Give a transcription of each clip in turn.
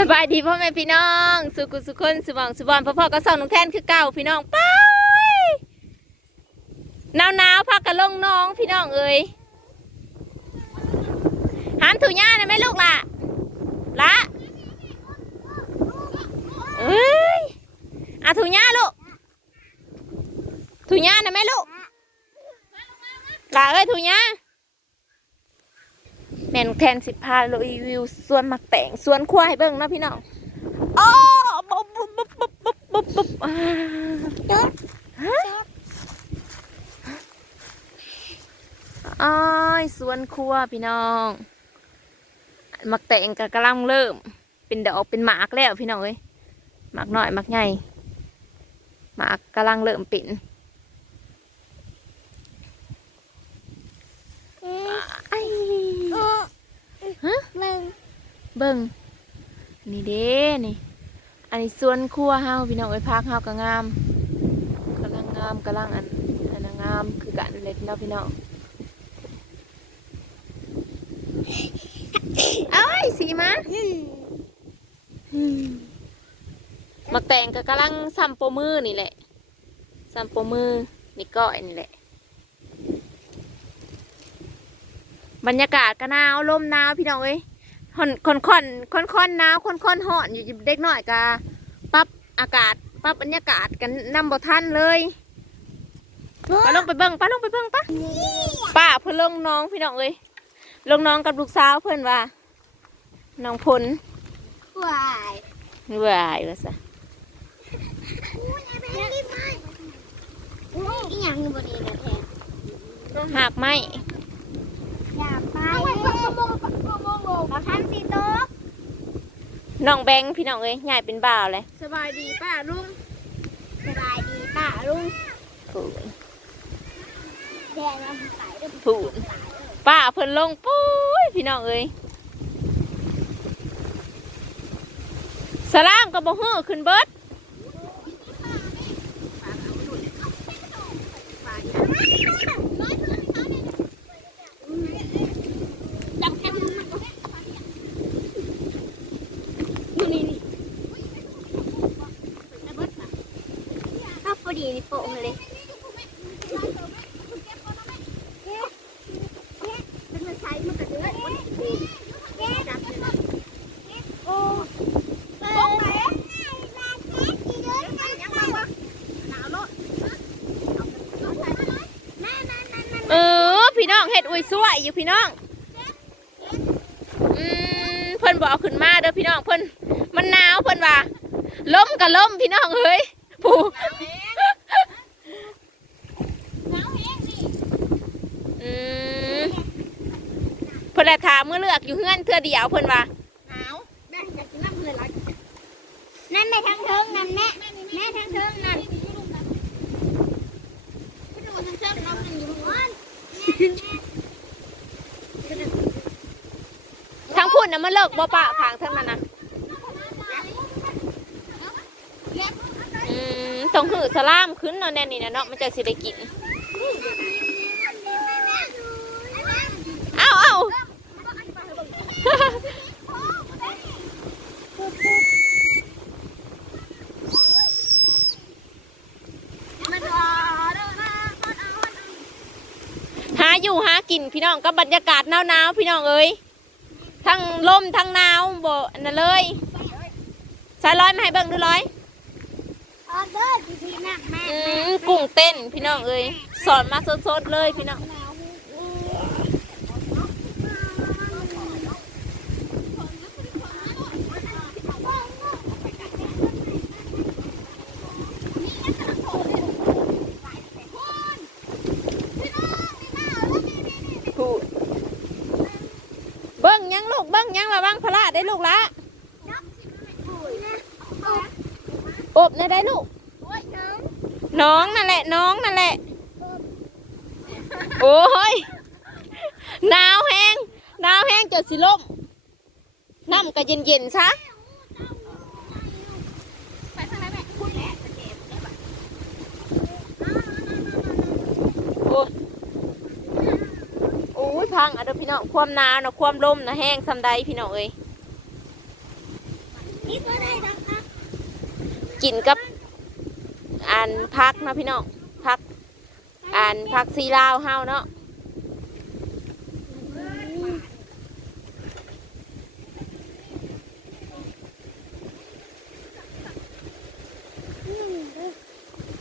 สบายดีพ่อแม่พี่น้อง สุกุสุคนสุบองสุบอนพ่อพ่อก็ส่องน้องแทนคือเก่าพี่น้องเป้าหนาวหนาวพักกันลงน้องพี่น้องเอ้ยหันถูย่านะแม่ลูกล่ะละเอ้ยอะถูย่าลูกถูย่านะแม่ลูกล่ะเอ้ยถูย่า แมนแทนสิพารีวิวสวนหมักแต่งสวนควายเบิ่งเนาะพี่น้องโอ้ปุ๊บปุ๊บปุ๊บปุ๊บปุ๊บปุ๊บบอ่าฮะอ้ายสวนครัวพี่น้องหมักแต่งก็กำลังเริ่ม เป็นดอกเป็นหมากแล้วพี่น้องเอ้ยหมากน้อยหมากใหญ่หมากกำลังเริ่มเป็นอ้าย ฮะมึงเบิ่งนี่เด้นี่ อันนี้สวนครัวเฮาพี่น้องเอ้ยพักเฮาก็งามกำลังงามกำลังอันอันนั้นงามคือกันเล็กเนาะพี่น้องเอ้ยสีมาอืมมักแต่งก็กำลังซ้ำโปรมือนี่แหละซ้ำโปรมือนี่ก้อยนี่แหละ บรรยากาศก็หนาวลมหนาวพี่น้องเอ้ยคนคนคนคนคนหนาวคนคนห่อนอยู่เด็กน้อยกะปรับอากาศปรับบรรยากาศกันนำบ่ทันเลยไปลงไปเบิ่งไปลงไปเบิ่งปะป้าเพิ่นลงน้องพี่น้องเอ้ยลงน้องกับลูกสาวเพิ่นว่าน้องพลควายวายว่าซะอีหยังอยู่บนนี้นะแทนหากไหม อย่าไปมาทันสิโต๊ะน้องแบงค์พี่น้องเอ้ยใหญ่เป็นบ่าวเลยสบายดีป้าลุงสบายดีป้าลุงผูนแดงน้ำใสด้วยผูนป้าเพิ่นลงปุ้ยพี่น้องเอ้ยสลามก็บ่ฮู้ขึ้นเบิด จับแค่มือมันก่อนอยู่นี่นี่ถ้าพอ ดีนี่โปะมาเลยเป็นมันใช้มันกระเดือยจับเลยโอ้โอ้ไปยังมาวะหนาวโลดแม่แม่แม่แม่เออ พี่น้องเฮ็ดอุ้ยสวยอยู่พี่น้องอืมเพิ่นบเอกขึ้นมาเด้อพี่น้องเพิ่นมันหนาวเพิ่นว่าล้มกับล้มพี่น้องเอ้ยผู้ หนาวแห้งนี่ อื มเพิ่นละถามเมื่อเลือกอยู่เฮือนเทื่อเดียวเพิ่นว่าหนาวแม่อยากกินน้ำเลยไรนั่นแม่ทั้งเทิงนั่นแม่แม่ทั้งเทิงนั่นพี่ดูทั้งเทิงน้ำมันอยู่บ้านทั้งพุ่นน่ะมันเลิกบ่ปะผางทั้งนั้นน่ะอืมต้องหือสลามขึ้นเนาะแน่นี่นะเนาะมันจะสิได้กินเอ้าเอ้า หาอยู่หากิน พี่น้องกับบรรยากาศหนาวๆพี่น้องเอ้ยทั้งลมทั้งหนาวบ่อันนั้นเลยสายร้อยมาให้เบิ่งดูร้อยออเดอร์ดีๆนะแม่อืมกุ้งเต้นพี่น้องเอ้ยสอนมาสดๆเลยพี่น้องพูดเบิ่งยัง ลูกเบิ้งยังระวังพลาดได้ลูกละอบนะได้ลูกน้องนั่นแหละน้องนั่นแหละ โอ้ยหนาวแห้งหนาวแห้งจนสิลมน้ำก็เย็นๆซะ ไปทางไหนแม่พูดแหละ โอ้ยโอ้ย พังอะเด้อพี่น้องความหนาวนะความลมนะแห้งซำใดพี่น้องเอ้ยคิดว่าได้นะคะกินกับอันพักเนาะพี่น้องพักอันพักซีลาวเฮาเนาะ อืมเด้อ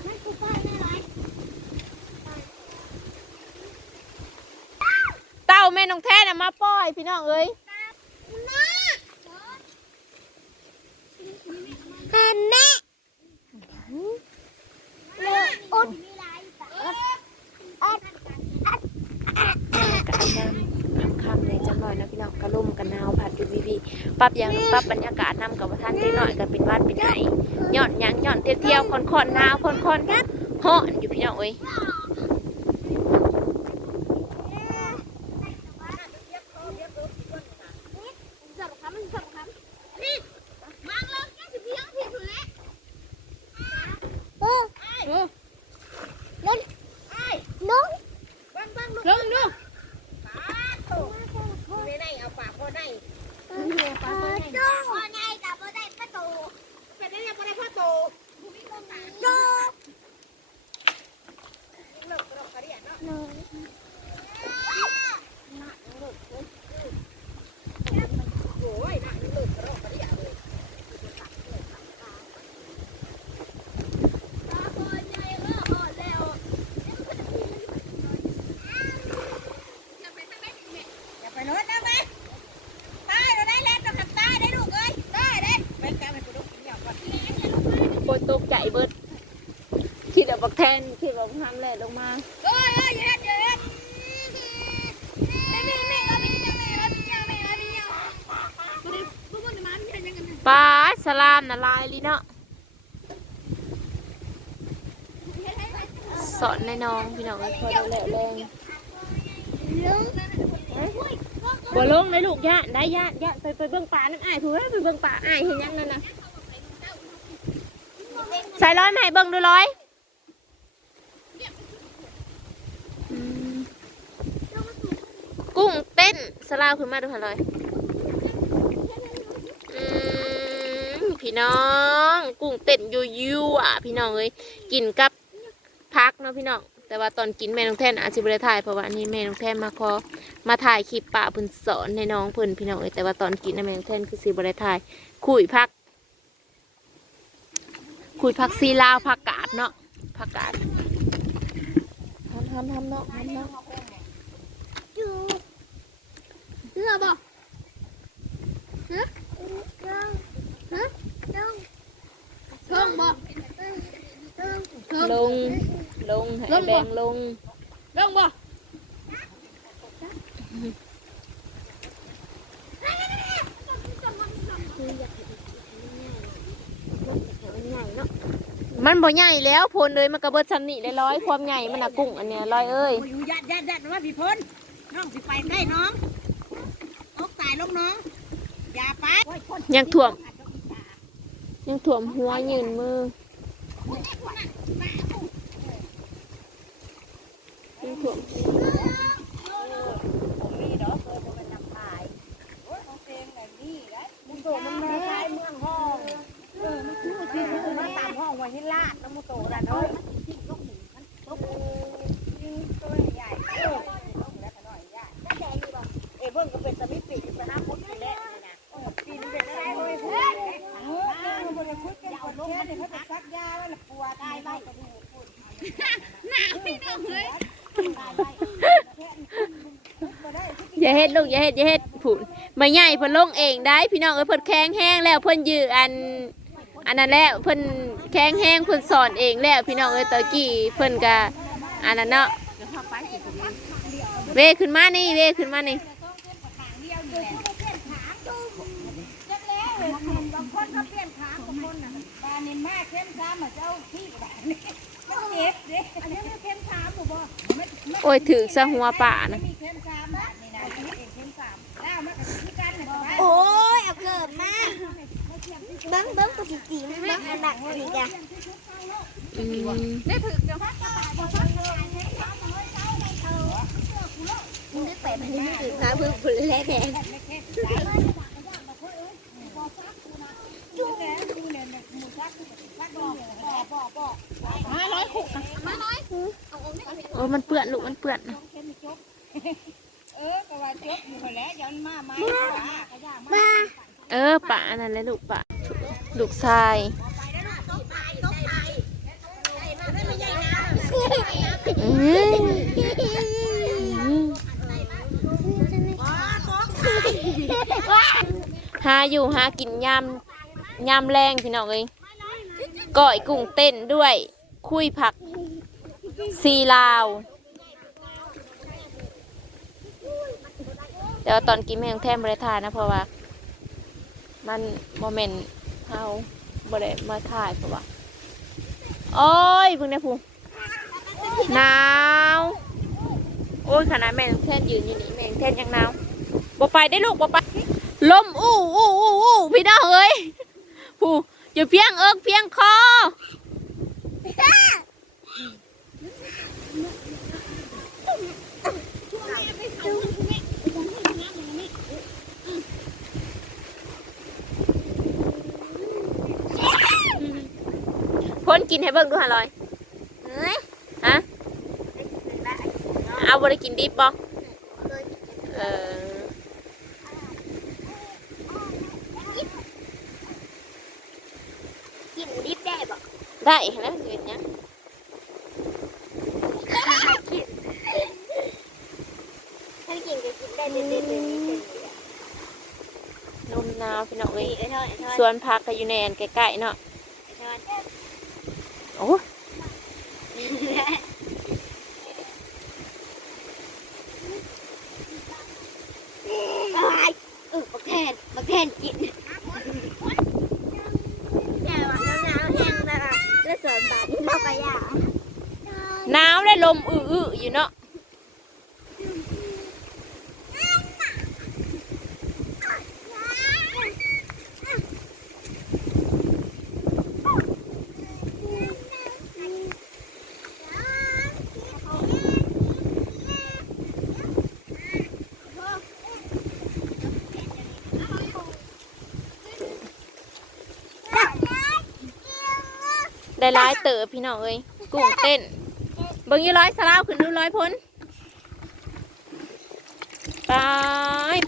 นั่นคือป้ายแม่ไร เต้าแม่ น้องแท้น่ะมาปล่อยพี่น้องเอ้ยน้าฮันแม่เลืออุดมีไรอุดอุดกันน้ำค่ำในจังหน่อยนะพี่น้องกระลุ่มกันหนาวพัดอยู่วีวีปรับอย่างปรับบรรยากาศนำกับว่าท่านได้หน่อยก็เป็นวัดเป็นไหนย่อนหยังย่อนเที่ยวเที่ยวคอนคอนๆหนาวคอนคอนๆฮ้อนอยู่พี่น้องเอ้ย จับคำมันจับคำนี่วางลงแค่สิบเพียงเพียงถูกแล้วโอ้ลงลงลงบ้างบ้างลงลง ไม่ได้เอาปากพอได้ พ่อใหญ่กับพ่อได้ประตู แต่ได้ยังไม่ได้พ่อโต โต เลิกกระดกกระเดียดเนาะโอ้ยน่ะเลิกกระดกกระเดียดเลย พ่อใหญ่ก็หอดแล้ว อย่าไปรถนะแม่ตายเราได้แล้วจะขับตายได้ลูกเอ้ยได้ได้แม่แกไม่กระดกกินอย่างก่อน ปนตกใจเบิดคิดเอาบักแทนคิดว่าทำแหละลงมาเอ้ยเอ้ยเย็ดเอาไปยังแม่เอาไปยังแม่เอาไปยังบุรีบุบุรีมันเห็นยังกันปลาสลามนะลายลีเนาะสอนในน้องพี่น้องเอ้พอได้แล้วแรงลุงบ่ลงเลยลูกย่าได้ย่าย่าไปไปเบิ่งป่าน้ำอ้ายถูกไหมไปเบิ่งป่าอ้ายเห็นยังนั่นนะใส่ร้อยมาให้เบิ่งดูร้อยอืม กุ้งเต้นสลาวขึ้นมาดูหน่อยพี่น้อง กุ้งเต้นยูยูอะ พี่น้องเอ้ยกินกับพักเนาะพี่น้องแต่ว่าตอนกินแม่น้องแท่นอาจจะไม่ได้ถ่ายเพราะว่านนี้แม่น้องแท่นมาขอมาถ่ายคลิปป่าพิ่นสอนในน้องเพิ่นพี่น้องเอ้ยแต่ว่าตอนกินนะแม่งเท่นคือสิบ่ได้ถ่ายคุยพัก คุยพักซีลาวผักกาดเนาะผักกาดทำทำทำเนาะทำเนาะ เรือบ่ฮะฮะลงเพิ่งบ่เพิ่งลง ลงให้แบงลง ลงบ่มันบ่ใหญ่แล้วพลเลยมันกระเบิดชั้นนี่เลยร้อยความใหญ่มันอะกุ้งอันเนี้ยร้อยเอ้ยโอ้ยอยู่ยัดยัดยัดว่าพี่พ้นน้องสิไปได้น้อง อกตายลงน้องอย่าไปยังถ่วม ยังถ่วมหัวยืนมือยังถ่วมผมมีดอกเคยเป็นนำพายโอ้ยของเพลงแบบนี้ได้มุโตมันแม่พายเมืองห้องเออมันคือที่มันมาตามห้องไว้ที่ลาดน้ำมุโตน่ะเนาะที่ลกหนีมันลกยิงตัวใหญ่เออลกแอย่าเฮ็ดลูกอย่าเฮ็ดอย่าเฮ็ดผุนมาใหญ่เพิ่นลงเองได้ พี่น้องเอ้ยเพิ่นแข็งแห้งแล้วเพิ่นยืออัน อันนั้นแล้วเพิ่นแข็งแห้งเพิ่นสอนเองแล้ว พี่น้องเอ้ยตะกี้เพิ่นก็อันนั้นเนาะเวขึ้นมานี่เวขึ้นมานี่บางคนเขาเปลี่ยนขาบางคนน่ะบานนี่มากเข้มซ้ำมาเจ้าที่บาน นี่มันเจ็บเด้อันนี้มันเข้มซ้ำบ่บ่มันมันโอ้ยถือซะหัวป่านะมีเข้มซ้ำบานนี่นะเองเข้มซ้ำแล้วมันก็คือกันน่ะบ่โอ้ยเอาเกิดมาเบิ้งเบิ้งตัวจีๆมันเบิ้งอันดักนี่จ้ะอืมได้ถึกจังฮะมึงได้แปะมันนี่ถือขาเพิ่งผุนแล้แดง อ้มันเปื้อนลูกมันเปื้อนนะเออก็ว่าจบอยู่แล้วย้อนมาไหมว่ามาเออป่านั่นแหละลูกป่าลูกชายอืมหาอยู่หากินยามยามแรงพี่น้องเอ้ยก้อยกุ้งเต้นด้วย คุยผักซีลาว แต่ว่าตอนกินแมงแทมบริทานะเพราะว่า มันโมเมนต์เฮาบริมาถ่ายเพราะว่าโอ้ยพิ่งได้พูหนาวโอ้ยขนาดแมงแทนยืนอยู่นี่แมงแทนยังหนาวบ่ไปได้ลูกบ่ไปลมอู้อู้อู้อู้พี่น้องเอ้ยผู้อย่าเพียงเอิกเพียงคอ พ้นกินให้เบิ่งดูหาลอยเฮ้ยฮะเอาบ่ได้กินดิบบ่เออกินดิบได้บ่ได้แล้วสิเป็นหยัง กินถ้ากินก็กินได้เด็ดๆเด็ด ลมหนาวพี่น้อง ๆ เอ้ย ไอ้ทอดไอ้ทอด สวนผักก็อยู่ในอันใกล้ๆเนาะไอ้ทอดโอ้เออบักแทนบักแทนกินแต่ว่าน้ำๆแห้งแล้วล่ะแล้วสวนบาทนี่เราก็อยากหนาวได้ลมอื้อๆอยู่เนาะ ได้ร้ายเต๋อพี่น้องเอ้ยกุ้งเต้นเบิ่งอยี่ร้อยสลาวขึ้นดูร้อยพ้นไป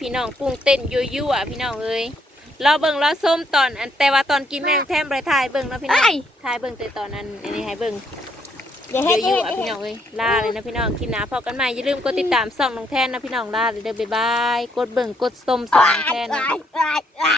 พี่น้องกุ้งเต้นยั่วๆพี่น้องเอ้ยเราเบิ่งเราส้มตอนอันแต่ว่าตอนกินแมงแทมไรถ่ายเบิ่งเนาะพี่น้องถ่ายเบิ่งแต่ตอนนั้นอันนี้ให้เบิ่งอย่าให้ยั่เยวๆพี่น้องเอ้ยลาเลยนะพี่น้องกินหนาพอกันใหม่อย่าลืมกดติดตามส่องน้องแทนนะพี่น้องลาเลยเด้อบ๊ายบายกดเบิ่งกดส้มส่องน้องแทนนะอะ